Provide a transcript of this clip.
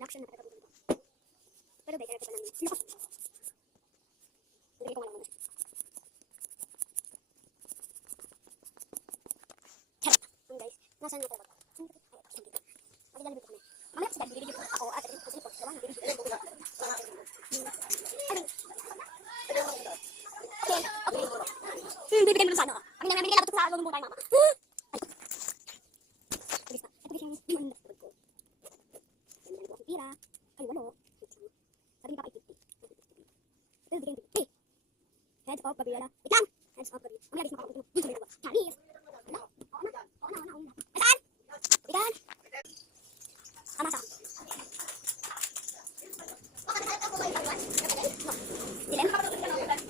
Action na talaga dito. Pero guys, direct pa namin. Lakas. Hindi ko malaman. Charot. Guys, nasaan na talaga? Ay, lalabit kami. Mamaya kasi dahil bibigyan ko ako at rin kasi po. Gawa na bibigyan ko. Okay. Bibigyan mo na sana. Kami na nabigyan ako sa along mo tayo, mama. Bilis na. Ito kasi yung tira. Ay, walo. Sabi ni Papa, 50. Pero bigyan 50. Heads off, Gabriela. Wait lang! Heads off, Gabriela. Mamaya, alis mo ako. Dito na. Charis! Ano? Oo na. Nasaan? Bigan! Tama sa. Dilen?